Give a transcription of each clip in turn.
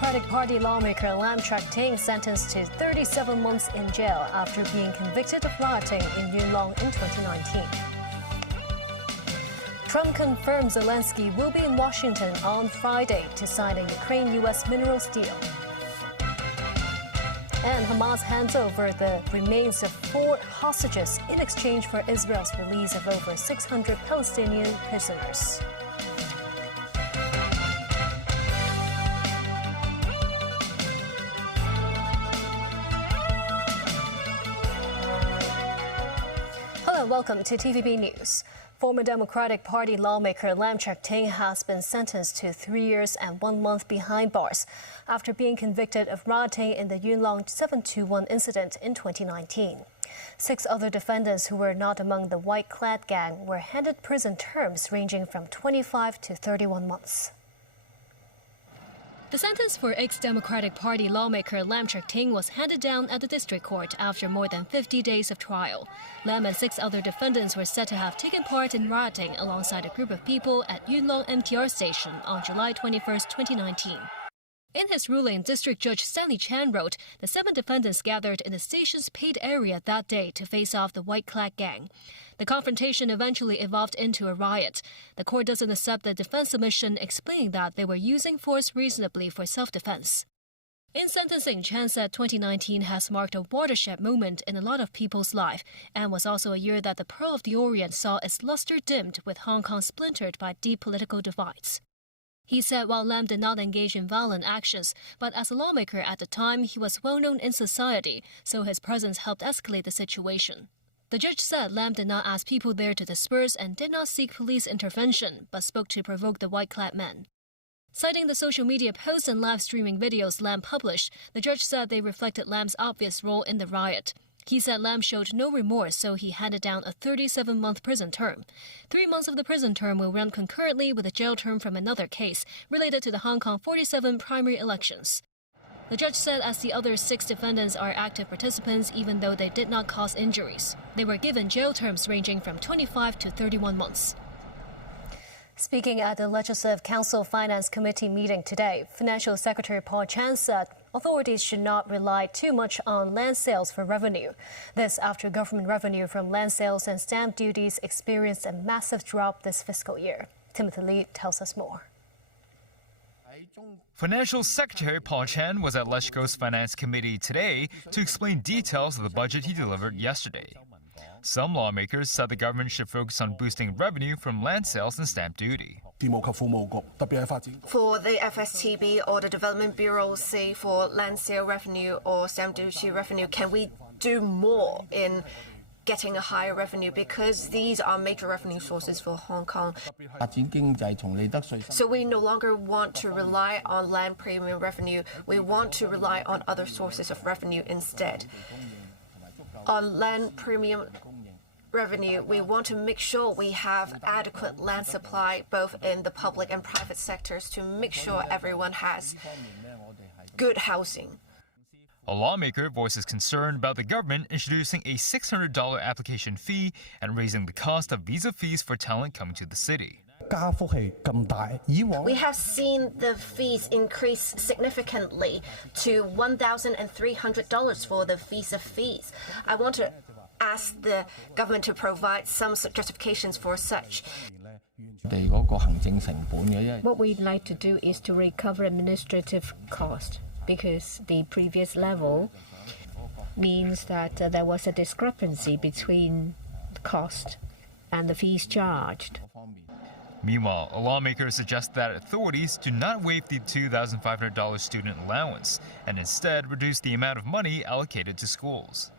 Democratic Party lawmaker Lam Chak-ting sentenced to 37 months in jail after being convicted of rioting in Yuen Long in 2019. Trump confirms Zelensky will be in Washington on Friday to sign a Ukraine-U.S. minerals deal. And Hamas hands over the remains of 4 hostages in exchange for Israel's release of over 600 Palestinian prisoners. Hello, welcome to TVB News. Former Democratic Party lawmaker Lam Chak-ting has been sentenced to 3 years and 1 month behind bars after being convicted of rioting in the Yuen Long 721 incident in 2019. 6 other defendants who were not among the white-clad gang were handed prison terms ranging from 25 to 31 months. The sentence for ex-Democratic Party lawmaker Lam Chak-ting was handed down at the district court after more than 50 days of trial. Lam and 6 other defendants were said to have taken part in rioting alongside a group of people at Yuen Long MTR station on July 21, 2019. In his ruling, District Judge Stanley Chan wrote the 7 defendants gathered in the station's paid area that day to face off the white-clad gang. The confrontation eventually evolved into a riot. The court doesn't accept the defense submission, explaining that they were using force reasonably for self-defense. In sentencing, Chan said 2019 has marked a watershed moment in a lot of people's life and was also a year that the Pearl of the Orient saw its luster dimmed with Hong Kong splintered by deep political divides. He said while Lam did not engage in violent actions, but as a lawmaker at the time, he was well known in society, so his presence helped escalate the situation. The judge said Lam did not ask people there to disperse and did not seek police intervention, but spoke to provoke the white-clad men. Citing the social media posts and live streaming videos Lam published, the judge said they reflected Lam's obvious role in the riot. He said Lam showed no remorse, so he handed down a 37-month prison term. 3 months of the prison term will run concurrently with a jail term from another case related to the Hong Kong 47 primary elections. The judge said as the other 6 defendants are active participants even though they did not cause injuries. They were given jail terms ranging from 25 to 31 months. Speaking at the Legislative Council Finance Committee meeting today, Financial Secretary Paul Chan said authorities should not rely too much on land sales for revenue. This after government revenue from land sales and stamp duties experienced a massive drop this fiscal year. Timothy Lee tells us more. Financial Secretary Paul Chan was at LegCo's Finance Committee today to explain details of the budget he delivered yesterday. Some lawmakers said the government should focus on boosting revenue from land sales and stamp duty. For the FSTB or the Development Bureau, say for land sale revenue or stamp duty revenue, can we do more in getting a higher revenue, because these are major revenue sources for Hong Kong? So we no longer want to rely on land premium revenue. We want to rely on other sources of revenue instead. On land premium revenue, we want to make sure we have adequate land supply both in the public and private sectors to make sure everyone has good housing. A lawmaker voices concern about the government introducing a $600 application fee and raising the cost of visa fees for talent coming to the city. We have seen the fees increase significantly to $1,300 for the visa fees. I want to ask the government to provide some justifications for such. What we'd like to do is to recover administrative cost, because the previous level means that there was a discrepancy between the cost and the fees charged. Meanwhile, a lawmaker suggests that authorities do not waive the $2,500 student allowance and instead reduce the amount of money allocated to schools.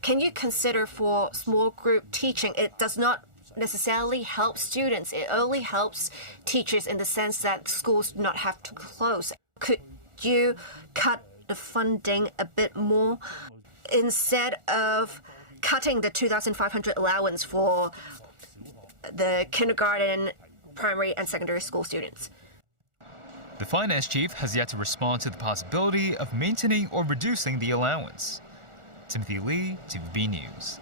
Can you consider for small group teaching? It does not necessarily help students. It only helps teachers in the sense that schools do not have to close. Could you cut the funding a bit more instead of cutting the $2,500 allowance for the kindergarten, primary and secondary school students? The finance chief has yet to respond to the possibility of maintaining or reducing the allowance. Timothy Lee, TVB News.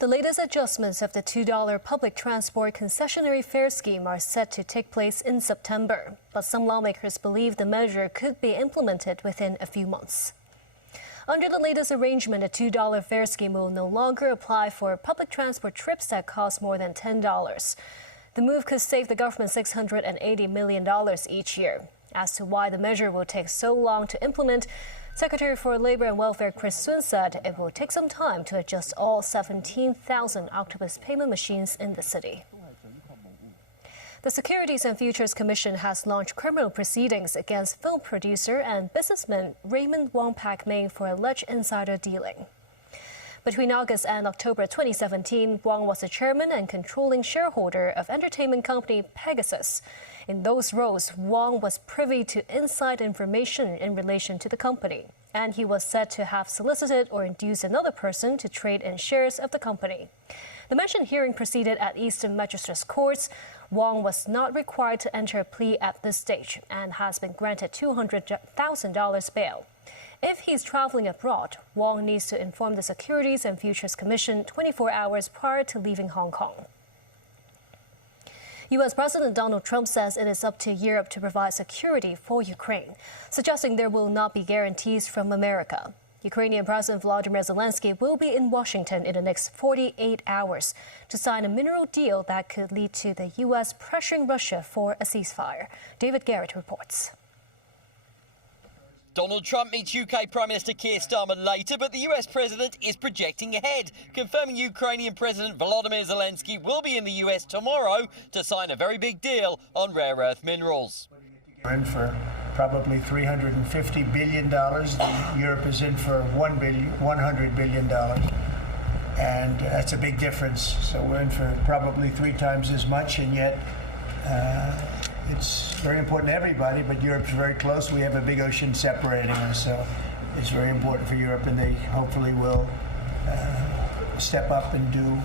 The latest adjustments of the $2 public transport concessionary fare scheme are set to take place in September, but some lawmakers believe the measure could be implemented within a few months. Under the latest arrangement, a $2 fare scheme will no longer apply for public transport trips that cost more than $10. The move could save the government $680 million each year. As to why the measure will take so long to implement, Secretary for Labor and Welfare Chris Sun said it will take some time to adjust all 17,000 octopus payment machines in the city. The Securities and Futures Commission has launched criminal proceedings against film producer and businessman Raymond Wong Pak-meng for alleged insider dealing. Between August and October 2017, Wong was the chairman and controlling shareholder of entertainment company Pegasus. In those roles, Wong was privy to inside information in relation to the company, and he was said to have solicited or induced another person to trade in shares of the company. The mentioned hearing proceeded at Eastern Magistrates Courts. Wong was not required to enter a plea at this stage and has been granted $200,000 bail. If he's traveling abroad, Wong needs to inform the Securities and Futures Commission 24 hours prior to leaving Hong Kong. U.S. President Donald Trump says it is up to Europe to provide security for Ukraine, suggesting there will not be guarantees from America. Ukrainian President Volodymyr Zelensky will be in Washington in the next 48 hours to sign a mineral deal that could lead to the U.S. pressuring Russia for a ceasefire. David Garrett reports. Donald Trump meets UK Prime Minister Keir Starmer later, but the US President is projecting ahead, confirming Ukrainian President Volodymyr Zelensky will be in the US tomorrow to sign a very big deal on rare earth minerals. We're in for probably $350 billion. Europe is in for $100 billion. And that's a big difference. So we're in for probably 3 times as much, and yet it's very important to everybody, but Europe's very close. We have a big ocean separating us, so it's very important for Europe, and they hopefully will step up and do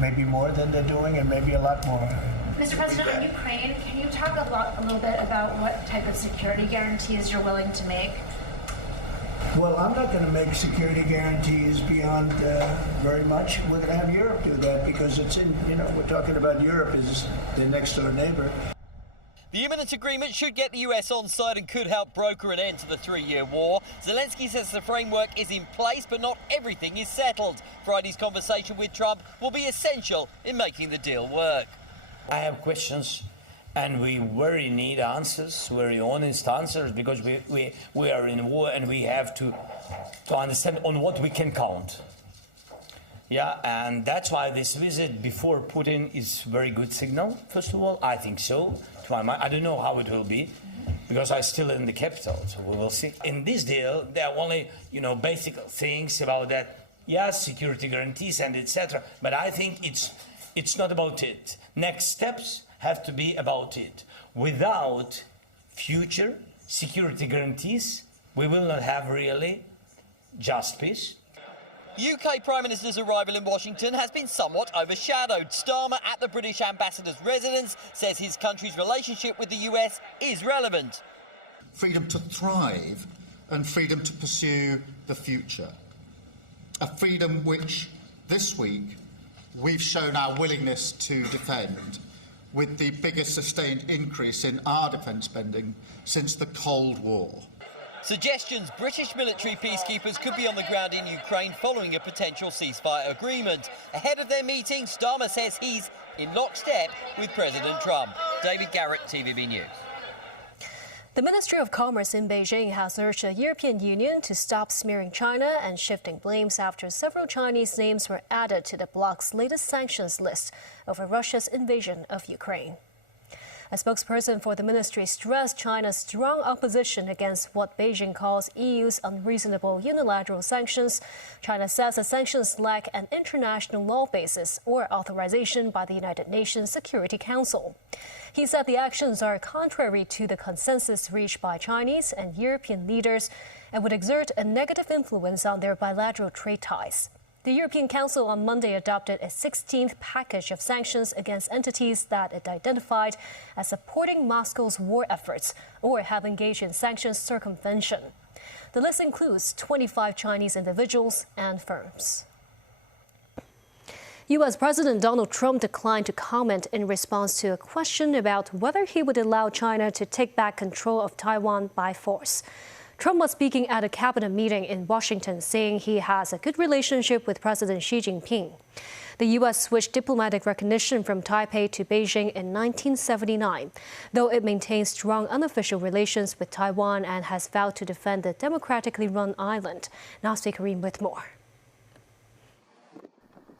maybe more than they're doing, and maybe a lot more. Mr. President, on Ukraine, can you talk a little bit about what type of security guarantees you're willing to make? Well, I'm not going to make security guarantees beyond very much. We're going to have Europe do that because it's in, we're talking about Europe as the next door neighbor. The imminent agreement should get the US on side and could help broker an end to the 3-year war. Zelensky says the framework is in place, but not everything is settled. Friday's conversation with Trump will be essential in making the deal work. I have questions, and we very need answers, very honest answers, because we are in a war and we have to understand on what we can count. Yeah, and that's why this visit before Putin is a very good signal, first of all. I think so. To my mind, I don't know how it will be, because I'm still in the capital, so we will see. In this deal, there are only, basic things about that, yes, security guarantees and etc. But I think it's not about it. Next steps have to be about it. Without future security guarantees, we will not have really just peace. UK Prime Minister's arrival in Washington has been somewhat overshadowed. Starmer at the British ambassador's residence says his country's relationship with the US is relevant. Freedom to thrive and freedom to pursue the future. A freedom which, this week, we've shown our willingness to defend with the biggest sustained increase in our defence spending since the Cold War. Suggestions British military peacekeepers could be on the ground in Ukraine following a potential ceasefire agreement. Ahead of their meeting, Starmer says he's in lockstep with President Trump. David Garrett, TVB News. The Ministry of Commerce in Beijing has urged the European Union to stop smearing China and shifting blames after several Chinese names were added to the bloc's latest sanctions list over Russia's invasion of Ukraine. A spokesperson for the ministry stressed China's strong opposition against what Beijing calls EU's unreasonable unilateral sanctions. China says the sanctions lack an international law basis or authorization by the United Nations Security Council. He said the actions are contrary to the consensus reached by Chinese and European leaders and would exert a negative influence on their bilateral trade ties. The European Council on Monday adopted a 16th package of sanctions against entities that it identified as supporting Moscow's war efforts or have engaged in sanctions circumvention. The list includes 25 Chinese individuals and firms. U.S. President Donald Trump declined to comment in response to a question about whether he would allow China to take back control of Taiwan by force. Trump was speaking at a cabinet meeting in Washington, saying he has a good relationship with President Xi Jinping. The U.S. switched diplomatic recognition from Taipei to Beijing in 1979, though it maintains strong unofficial relations with Taiwan and has vowed to defend the democratically run island. Nasty Karim with more.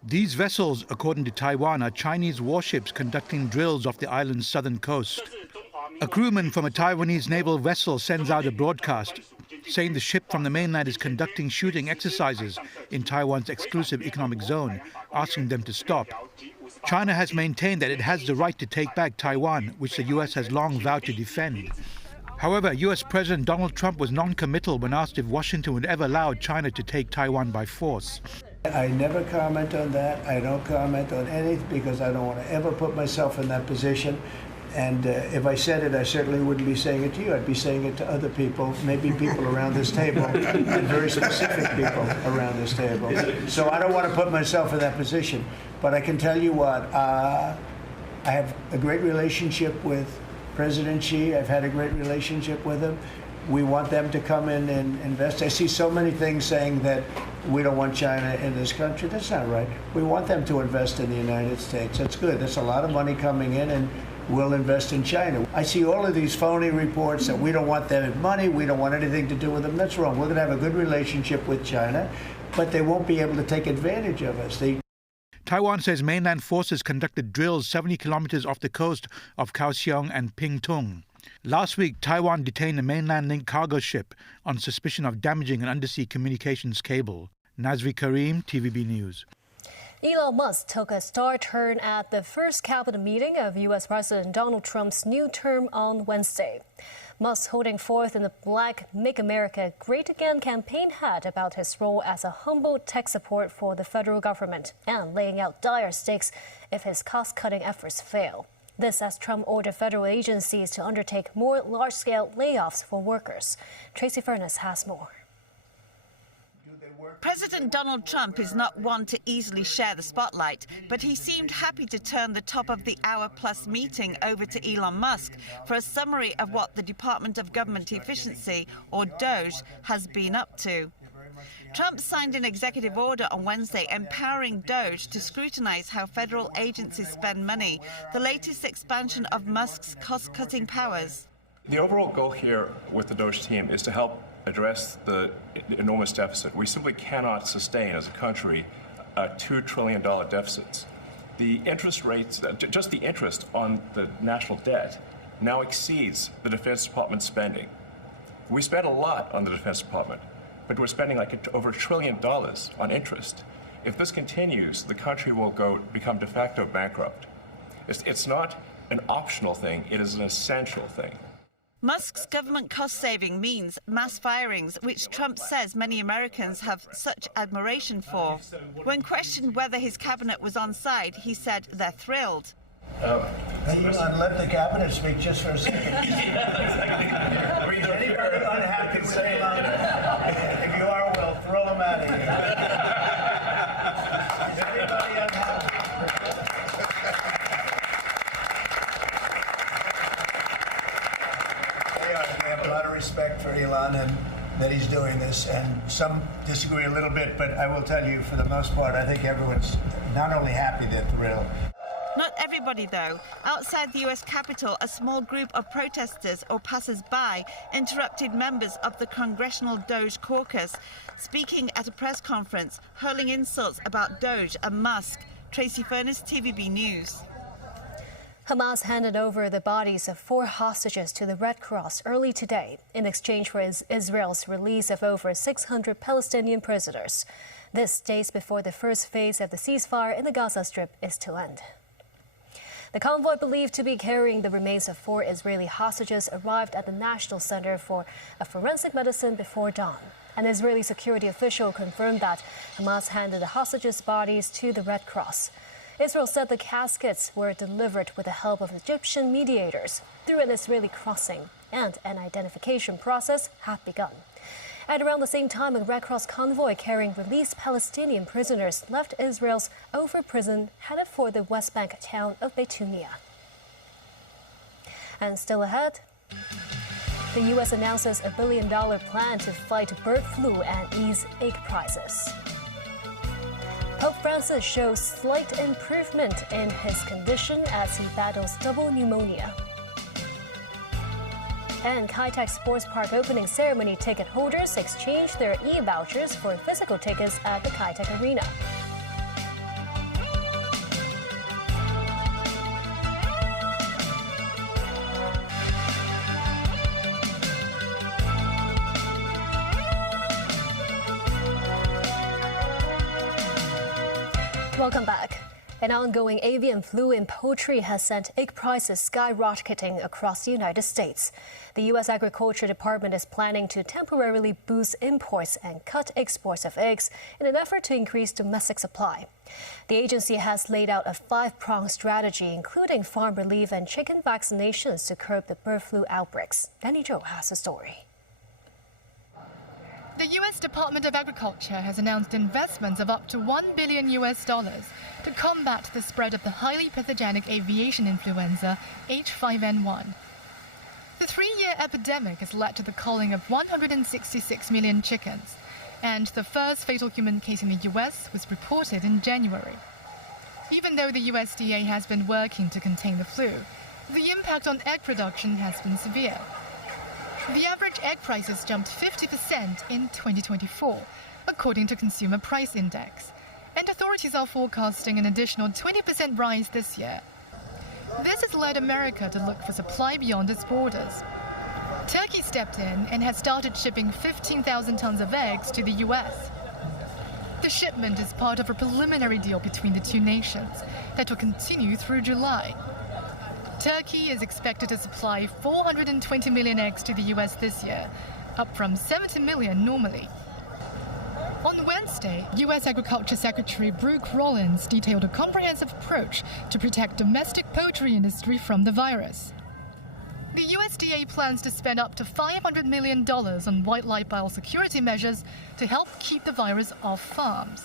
These vessels, according to Taiwan, are Chinese warships conducting drills off the island's southern coast. A crewman from a Taiwanese naval vessel sends out a broadcast saying the ship from the mainland is conducting shooting exercises in Taiwan's exclusive economic zone, asking them to stop. China has maintained that it has the right to take back Taiwan, which the U.S. has long vowed to defend. However, U.S. President Donald Trump was non-committal when asked if Washington would ever allow China to take Taiwan by force. I never comment on that. I don't comment on anything because I don't want to ever put myself in that position. And if I said it, I certainly wouldn't be saying it to you. I'd be saying it to other people, maybe people around this table, and very specific people around this table. So I don't want to put myself in that position. But I can tell you what, I have a great relationship with President Xi. I've had a great relationship with him. We want them to come in and invest. I see so many things saying that we don't want China in this country. That's not right. We want them to invest in the United States. That's good. That's a lot of money coming in, and we'll invest in China. I see all of these phony reports that we don't want their money, we don't want anything to do with them. That's wrong. We're going to have a good relationship with China, but they won't be able to take advantage of us. Taiwan says mainland forces conducted drills 70 kilometers off the coast of Kaohsiung and Pingtung. Last week, Taiwan detained a mainland-linked cargo ship on suspicion of damaging an undersea communications cable. Nazri Karim, TVB News. Elon Musk took a star turn at the first cabinet meeting of U.S. President Donald Trump's new term on Wednesday. Musk holding forth in the black Make America Great Again campaign hat about his role as a humble tech support for the federal government and laying out dire stakes if his cost-cutting efforts fail. This as Trump ordered federal agencies to undertake more large-scale layoffs for workers. Tracy Furness has more. President Donald Trump is not one to easily share the spotlight, but he seemed happy to turn the top of the hour-plus meeting over to Elon Musk for a summary of what the Department of Government Efficiency, or DOGE, has been up to. Trump signed an executive order on Wednesday empowering DOGE to scrutinize how federal agencies spend money, the latest expansion of Musk's cost-cutting powers. The overall goal here with the DOGE team is to help address the enormous deficit. We simply cannot sustain as a country $2 trillion deficits. The interest rates, just the interest on the national debt now exceeds the Defense Department spending. We spend a lot on the Defense Department, but we're spending over $1 trillion on interest. If this continues, the country will become de facto bankrupt. It's not an optional thing, it is an essential thing. Musk's government cost-saving means mass firings, which Trump says many Americans have such admiration for. When questioned whether his cabinet was on side, he said they're thrilled. Let the cabinet speak just for a second. Anybody unhappy with Elon? If you are, we'll throw them out of here. Is anybody unhappy? We have a lot of respect for Elon and that he's doing this, and some disagree a little bit, but I will tell you, for the most part, I think everyone's not only happy, they're thrilled. Not everybody, though. Outside the U.S. Capitol, a small group of protesters or passers-by interrupted members of the Congressional Doge Caucus, speaking at a press conference, hurling insults about Doge and Musk. Tracy Furness, TVB News. Hamas handed over the bodies of 4 hostages to the Red Cross early today in exchange for Israel's release of over 600 Palestinian prisoners. This days before the first phase of the ceasefire in the Gaza Strip is to end. The convoy believed to be carrying the remains of 4 Israeli hostages arrived at the National Center for Forensic Medicine before dawn. An Israeli security official confirmed that Hamas handed the hostages' bodies to the Red Cross. Israel said the caskets were delivered with the help of Egyptian mediators through an Israeli crossing, and an identification process had begun. At around the same time, a Red Cross convoy carrying released Palestinian prisoners left Israel's Ofer prison, headed for the West Bank town of Betunia. And still ahead, the U.S. announces a $1 billion plan to fight bird flu and ease egg prices. Pope Francis shows slight improvement in his condition as he battles double pneumonia. And Kai Tak Sports Park opening ceremony ticket holders exchange their e-vouchers for physical tickets at the Kai Tak Arena. Welcome back. An ongoing avian flu in poultry has sent egg prices skyrocketing across the United States. The U.S. Agriculture Department is planning to temporarily boost imports and cut exports of eggs in an effort to increase domestic supply. The agency has laid out a 5-pronged strategy, including farm relief and chicken vaccinations to curb the bird flu outbreaks. Danny Zhou has the story. The U.S. Department of Agriculture has announced investments of up to $1 billion to combat the spread of the highly pathogenic aviation influenza H5N1. The 3-year epidemic has led to the culling of 166 million chickens, and the first fatal human case in the U.S. was reported in January. Even though the USDA has been working to contain the flu, the impact on egg production has been severe. The average egg prices jumped 50% in 2024, according to Consumer Price Index, and authorities are forecasting an additional 20% rise this year. This has led America to look for supply beyond its borders. Turkey stepped in and has started shipping 15,000 tons of eggs to the U.S. The shipment is part of a preliminary deal between the two nations that will continue through July. Turkey is expected to supply 420 million eggs to the U.S. this year, up from 70 million normally. On Wednesday, U.S. Agriculture Secretary Brooke Rollins detailed a comprehensive approach to protect domestic poultry industry from the virus. The USDA plans to spend up to $500 million on wildlife biosecurity measures to help keep the virus off farms.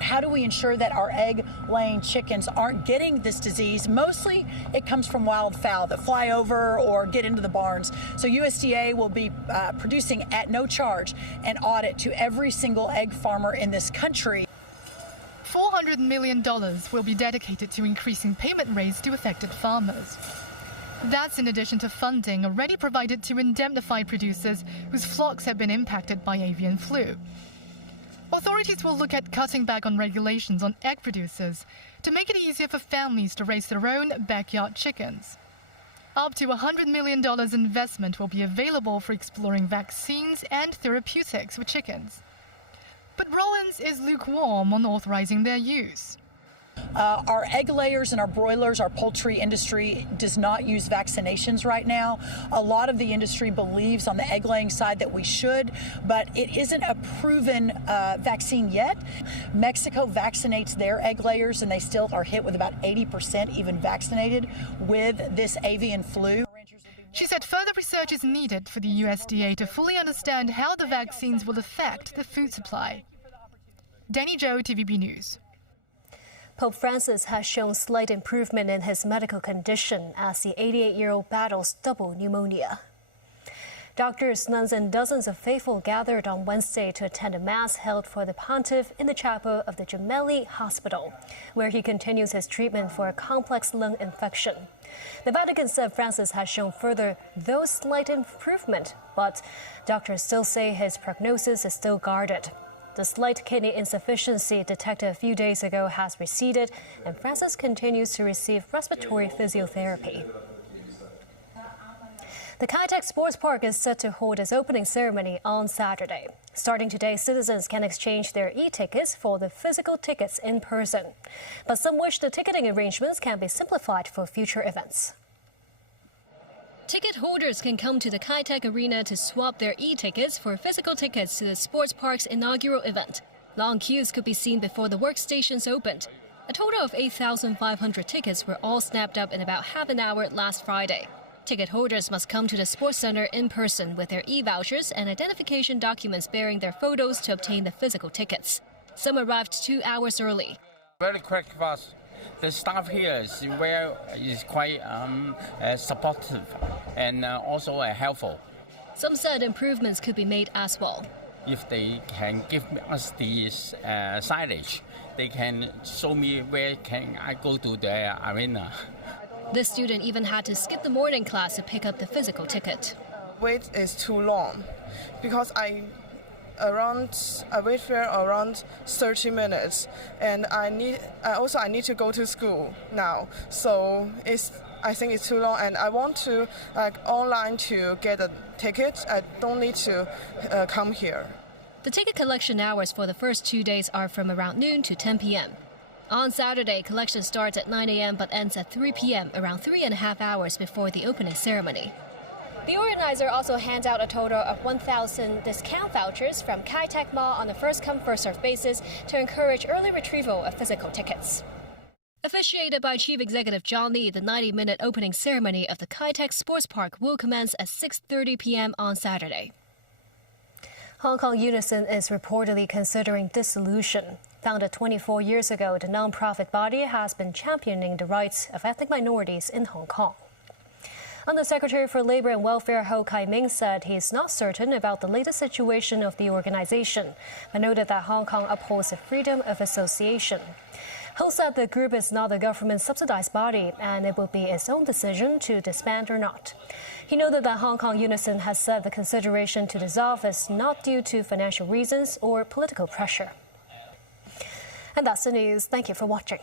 How do we ensure that our egg-laying chickens aren't getting this disease? Mostly it comes from wildfowl that fly over or get into the barns. So USDA will be producing at no charge an audit to every single egg farmer in this country. $400 million will be dedicated to increasing payment rates to affected farmers. That's in addition to funding already provided to indemnify producers whose flocks have been impacted by avian flu. Authorities will look at cutting back on regulations on egg producers to make it easier for families to raise their own backyard chickens. Up to $100 million investment will be available for exploring vaccines and therapeutics with chickens. But Rollins is lukewarm on authorizing their use. Our egg layers and our broilers, our poultry industry does not use vaccinations right now. A lot of the industry believes on the egg laying side that we should, but it isn't a proven vaccine yet. Mexico vaccinates their egg layers and they still are hit with about 80% even vaccinated with this avian flu. She said further research is needed for the USDA to fully understand how the vaccines will affect the food supply. Danny Zhou, TVB News. Pope Francis has shown slight improvement in his medical condition as the 88-year-old battles double pneumonia. Doctors, nuns, and dozens of faithful gathered on Wednesday to attend a mass held for the pontiff in the chapel of the Gemelli Hospital, where he continues his treatment for a complex lung infection. The Vatican said Francis has shown further, though slight improvement, but doctors still say his prognosis is still guarded. The slight kidney insufficiency detected a few days ago has receded, and Francis continues to receive respiratory physiotherapy. The Kai Tak Sports Park is set to hold its opening ceremony on Saturday. Starting today, citizens can exchange their e-tickets for the physical tickets in person. But some wish the ticketing arrangements can be simplified for future events. Ticket holders can come to the Kai Tak Arena to swap their e-tickets for physical tickets to the sports park's inaugural event. Long queues could be seen before the workstations opened. A total of 8,500 tickets were all snapped up in about half an hour last Friday. Ticket holders must come to the sports center in person with their e-vouchers and identification documents bearing their photos to obtain the physical tickets. Some arrived 2 hours early. Very quick, fast. The staff here is quite supportive and also helpful. Some said improvements could be made as well. If they can give us the signage, they can show me where can I go to the arena. This student even had to skip the morning class to pick up the physical ticket. Wait is too long because I wait for around 30 minutes, and I need to go to school now. So I think it's too long, and I want to online to get a ticket. I don't need to come here. The ticket collection hours for the first 2 days are from around noon to 10 p.m. On Saturday, collection starts at 9 a.m. but ends at 3 p.m., around 3.5 hours before the opening ceremony. The organizer also hands out a total of 1,000 discount vouchers from Kai Tak Mall on a first-come, first-served basis to encourage early retrieval of physical tickets. Officiated by Chief Executive John Lee, the 90-minute opening ceremony of the Kai Tak Sports Park will commence at 6:30 p.m. on Saturday. Hong Kong Unison is reportedly considering dissolution. Founded 24 years ago, the non-profit body has been championing the rights of ethnic minorities in Hong Kong. Undersecretary for Labour and Welfare Ho Kai-ming said he is not certain about the latest situation of the organization, but noted that Hong Kong upholds the freedom of association. Ho said the group is not a government-subsidized body and it will be its own decision to disband or not. He noted that Hong Kong Unison has said the consideration to dissolve is not due to financial reasons or political pressure. And that's the news. Thank you for watching.